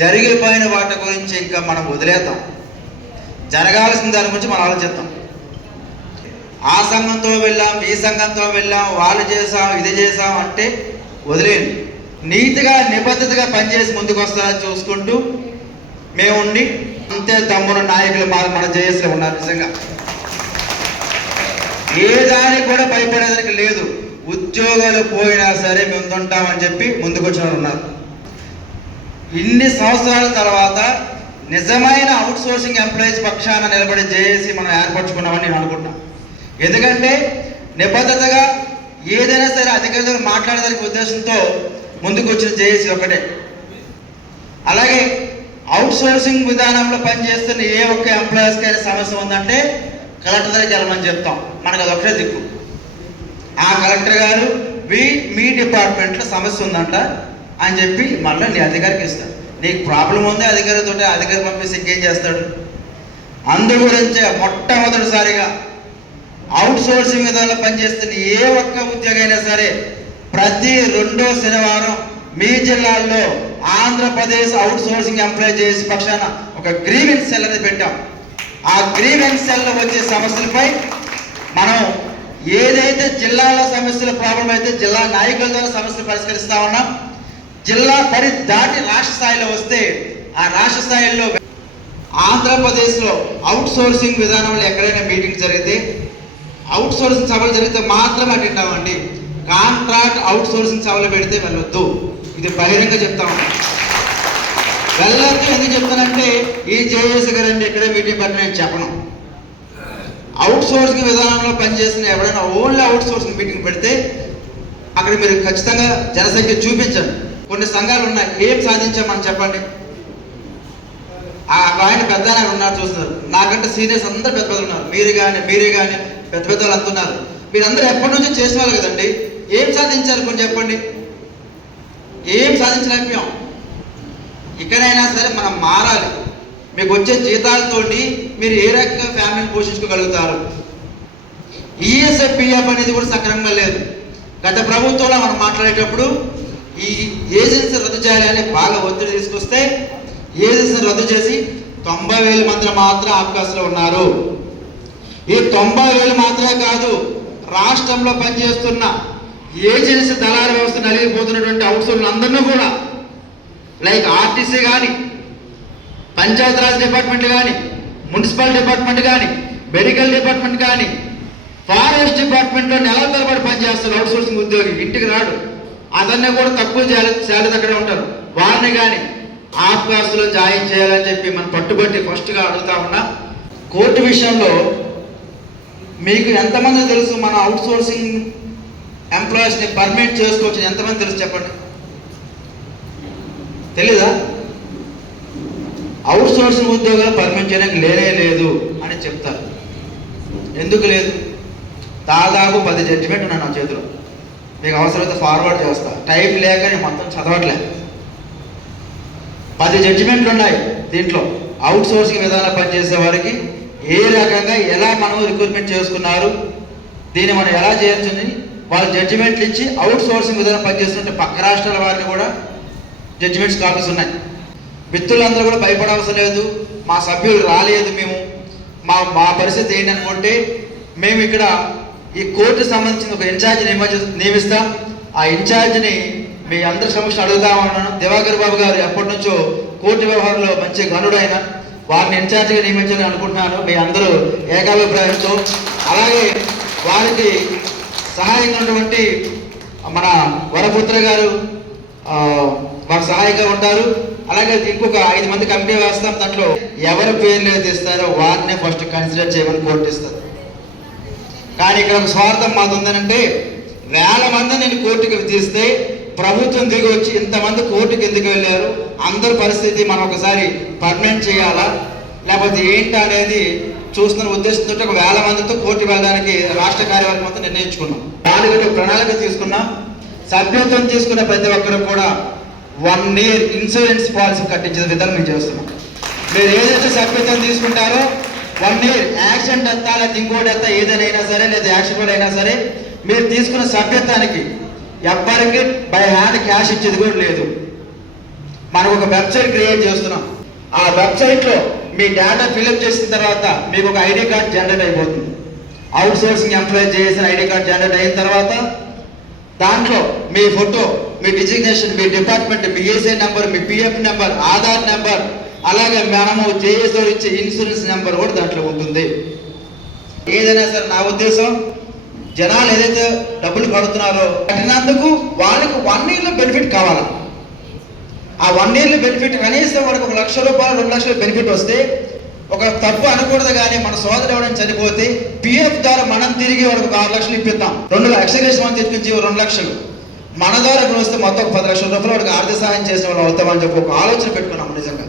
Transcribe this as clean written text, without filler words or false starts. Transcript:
జరిగిపోయిన వాటి గురించి ఇంకా మనం వదిలేద్దాం. జరగాల్సిన దాని గురించి మనం ఆలోచిద్దాం. ఆ సంఘంతో వెళ్ళాం, ఈ సంఘంతో వెళ్ళాం, వాళ్ళు చేసాం, ఇది చేసాం అంటే వదిలేయండి. నీతిగా నిబద్ధతగా పనిచేసి ముందుకు వస్తారని చూసుకుంటూ మేముండి అంతే తమ్ముడు నాయకులు మన జేఎస్లో ఉన్నారు. నిజంగా ఏ దానికి కూడా భయపడేదానికి లేదు. ఉద్యోగాలు పోయినా సరే మేము ఉంటామని చెప్పి ముందుకు వచ్చిన ఉన్నారు. ఇన్ని సంవత్సరాల తర్వాత నిజమైన అవుట్ సోర్సింగ్ ఎంప్లాయీస్ పక్షాన నిలబడి జేఏసీ మనం ఏర్పరచుకున్నామని నేను అనుకుంటున్నాను. ఎందుకంటే నిబద్ధతగా ఏదైనా సరే అధికారులతో మాట్లాడడానికి ఉద్దేశంతో ముందుకు వచ్చిన జేఏసీ ఒకటే. అలాగే అవుట్ సోర్సింగ్ విధానంలో పనిచేస్తున్న ఏ ఒక్క ఎంప్లాయీస్కి అయినా సమస్య ఉందంటే కలెక్టర్ దగ్గరికి వెళ్ళమని చెప్తాం. మనకు అది ఒకటే దిక్కు. ఆ కలెక్టర్ గారు మీ డిపార్ట్మెంట్లో సమస్య ఉందంట అని చెప్పి మళ్ళీ నీ అధికారికి ఇస్తాడు. నీకు ప్రాబ్లం ఉంది అధికారితో, అధికారి పంపిస్తే ఇంకేం చేస్తాడు? అందు గురించే మొట్టమొదటిసారిగా అవుట్ సోర్సింగ్ విధానంలో పనిచేస్తున్న ఏ ఒక్క ఉద్యోగం అయినా సరే ప్రతి 2వ శనివారం మీ జిల్లాల్లో ఆంధ్రప్రదేశ్ అవుట్ సోర్సింగ్ ఎంప్లాయీ చేసే పక్షాన ఒక గ్రీవెన్స్ సెల్ అనేది పెట్టాం. ఆ గ్రీవెన్స్ సెల్లో వచ్చే సమస్యలపై మనం ఏదైతే జిల్లాల సమస్యల ప్రాబ్లం అయితే జిల్లా నాయకుల ద్వారా సమస్యలు పరిష్కరిస్తా ఉన్నాం. జిల్లా పరిధి దాటి రాష్ట్ర స్థాయిలో వస్తే ఆ రాష్ట్ర స్థాయిలో ఆంధ్రప్రదేశ్లో అవుట్ సోర్సింగ్ విధానంలో ఎక్కడైనా మీటింగ్ జరిగితే, అవుట్ సోర్సింగ్ సభలు జరిగితే మాత్రమే అటెండ్ అవ్వండి. కాంట్రాక్ట్ అవుట్ సోర్సింగ్ సభలు పెడితే వెళ్ళొద్దు. ఇది బహిరంగ చెప్తాము. వెళ్ళొద్దు ఎందుకు చెప్తానంటే ఈ జేఏసీ గారండి ఎక్కడే మీటింగ్ పట్టిన నేను చెప్పను. అవుట్ సోర్సింగ్ విధానంలో పనిచేసిన ఎవరైనా ఓన్లీ అవుట్ సోర్సింగ్ మీటింగ్ పెడితే అక్కడ మీరు ఖచ్చితంగా జనసంఖ్య చూపించండి. కొన్ని సంఘాలు ఉన్నాయి, ఏం సాధించామని చెప్పండి. ఆయన పెద్ద ఆయన ఉన్నారు చూస్తున్నారు, నాకంటే సీనియర్స్ అందరూ పెద్ద పెద్దలు ఉన్నారు. మీరే కానీ పెద్ద పెద్ద వాళ్ళు అంటున్నారు. మీరందరూ ఎప్పటి నుంచో చేసిన వాళ్ళు కదండి. ఏం సాధించారు కొన్ని చెప్పండి. ఏం సాధించలేకపోయాం. ఇక్కడైనా సరే మనం మారాలి. మీకు వచ్చే జీతాలతోటి మీరు ఏ రకంగా ఫ్యామిలీని పోషించుకోగలుగుతారు? ఈఎస్ఎఫ్పిఎఫ్ అనేది కూడా సక్రమంగా లేదు. గత ప్రభుత్వంలో మనం మాట్లాడేటప్పుడు ఈ ఏజెన్సీ రద్దు చేయాలని బాగా ఒత్తిడి తీసుకొస్తే ఏజెన్సీ రద్దు చేసి 90,000 మంది మాత్రం అవకాశాలు ఉన్నారు. ఈ 90,000 మాత్రమే కాదు, రాష్ట్రంలో పనిచేస్తున్న ఏజెన్సీ దళారు వ్యవస్థ నలిగిపోతున్నటువంటి అవుట్సోర్సింగ్ అందరినీ కూడా లైక్ ఆర్టీసీ కానీ, పంచాయతీరాజ్ డిపార్ట్మెంట్ కానీ, మున్సిపల్ డిపార్ట్మెంట్ కానీ, మెడికల్ డిపార్ట్మెంట్ కానీ, ఫారెస్ట్ డిపార్ట్మెంట్లో నెలల తరబడి పనిచేస్తారు అవుట్సోర్సింగ్ ఉద్యోగి. ఇంటికి రాడు, అతన్ని కూడా తక్కువ శాలరీ అక్కడే ఉంటారు. వారిని కానీ ఆఫ్కాస్ట్లో జాయిన్ చేయాలని చెప్పి మనం పట్టుబట్టి ఫస్ట్గా అడుగుతా ఉన్నా. కోర్టు విషయంలో మీకు ఎంతమంది తెలుసు మన అవుట్ సోర్సింగ్ ఎంప్లాయీస్ని పర్మనెంట్ చేసుకోవచ్చు? ఎంతమంది తెలుసు చెప్పండి. తెలీదా? అవుట్ సోర్సింగ్ ఉద్యోగాలు పర్మనెంట్ చేయడానికి లేదు అని చెప్తారు. ఎందుకు లేదు? దాదాపు 10 జడ్జిమెంట్ ఉన్నాయి నా చేతిలో. మీకు అవసరమైతే ఫార్వర్డ్ చేస్తా. టైం లేక నేను మొత్తం చదవట్లే. 10 జడ్జిమెంట్లు ఉన్నాయి. దీంట్లో అవుట్ సోర్సింగ్ విధానం పనిచేసే వారికి ఏ రకంగా ఎలా మనం రిక్రూట్మెంట్ చేసుకున్నారు, దీన్ని మనం ఎలా చేయొచ్చని వాళ్ళు జడ్జిమెంట్లు ఇచ్చి అవుట్ సోర్సింగ్ విధానం పనిచేస్తుంటే పక్క రాష్ట్రాల వారిని కూడా జడ్జిమెంట్స్ కాపీస్ ఉన్నాయి. మిత్రులందరూ కూడా భయపడవలసిన లేదు. మా సభ్యులు రాలేదు, మేము మా పరిస్థితి ఏంటనుకుంటే మేము ఇక్కడ ఈ కోర్టు సంబంధించిన ఒక ఇన్ఛార్జిని నియమిస్తాం. ఆ ఇన్ఛార్జిని మీ అందరి సమక్షం అడుగుతా ఉన్నాను. దివాకర్ బాబు గారు ఎప్పటి నుంచో కోర్టు వ్యవహారంలో మంచి గనుడైన వారిని ఇన్ఛార్జిగా నియమించాలని అనుకుంటున్నాను. మీ అందరూ ఏకాభిప్రాయంతో. అలాగే వారికి సహాయంగా ఉన్నటువంటి మన వరపుత్ర గారు మాకు సహాయంగా ఉంటారు. అలాగే ఇంకొక 5 మంది కమిటీ వేస్తాం. దాంట్లో ఎవరి పేర్లు ఏది ఇస్తారో వారినే ఫస్ట్ కన్సిడర్ చేయమని కోర్టు ఇస్తారు. కానీ ఇక్కడ ఒక స్వార్థం మాకు ఉందనంటే, వేల మంది నేను కోర్టుకి తీస్తే ప్రభుత్వం దిగి వచ్చి ఇంతమంది కోర్టుకి ఎందుకు వెళ్ళారు, అందరి పరిస్థితి మనం ఒకసారి పర్మనెంట్ చేయాలా లేకపోతే ఏంటి అనేది చూస్తున్న ఉద్దేశంతో ఒక 1000 మందితో కోర్టు వెళ్ళడానికి రాష్ట్ర కార్యవర్గం మొత్తం నిర్ణయించుకున్నాం. దానికి ప్రణాళిక తీసుకున్నాం. సభ్యత్వం తీసుకున్న ప్రతి ఒక్కరు కూడా 1 year ఇన్సూరెన్స్ పాలసీ కట్టించే విధానం మేము చేస్తున్నాం. మీరు ఏదైతే సభ్యత్వం తీసుకుంటారో 1 year యాక్సిడెంట్ ఎత్తా లేదా ఇంకోటి ఎత్తా ఏదైనా సరే లేదా యాక్సిడెంట్ అయినా సరే మీరు తీసుకున్న సభ్యత్వానికి ఎవ్వరికి బై హ్యాండ్ క్యాష్ ఇచ్చేది కూడా లేదు. మనకు ఒక వెబ్సైట్ క్రియేట్ చేస్తున్నాం. ఆ వెబ్సైట్లో మీ డేటా ఫిల్అప్ చేసిన తర్వాత మీకు ఒక ఐడి కార్డ్ జనరేట్ అయిపోతుంది. అవుట్ సోర్సింగ్ ఎంప్లాయీ చేసిన ఐడి కార్డ్ జనరేట్ అయిన తర్వాత దాంట్లో మీ ఫోటో, మీ డిజిగ్నేషన్, మీ డిపార్ట్మెంట్, మీ ఏసీ నెంబర్, మీ పిఎఫ్ నెంబర్, ఆధార్ నెంబర్, అలాగే మనము జేఎస్ఓ ఇచ్చే ఇన్సూరెన్స్ నెంబర్ కూడా దాంట్లో ఉంటుంది. ఏదైనా సరే నా ఉద్దేశం, జనాలు ఏదైతే డబ్బులు కడుతున్నారో కట్టినందుకు వాళ్ళకి 1 year బెనిఫిట్ కావాలి. ఆ 1 year బెనిఫిట్ కనీసం వాళ్ళకి 1 లక్ష రూపాయలు 2 లక్షల బెనిఫిట్ వస్తే ఒక తప్పు అనకూడదు. కానీ మన సోదరుడు ఎవరైనా చనిపోతే పిఎఫ్ ద్వారా మనం తిరిగి వాళ్ళకి 6 లక్షలు ఇప్పిద్దాం. 2 ఎక్స్గ్రేషన్ మనం తెప్పించి 2 లక్షలు మన ద్వారా వస్తే మొత్తం 10 లక్షల రూపాయలు వాడికి ఆర్థిక సహాయం చేసిన వాళ్ళు అవుతామని చెప్పి ఒక ఆలోచన పెట్టుకున్నాం నిజంగా.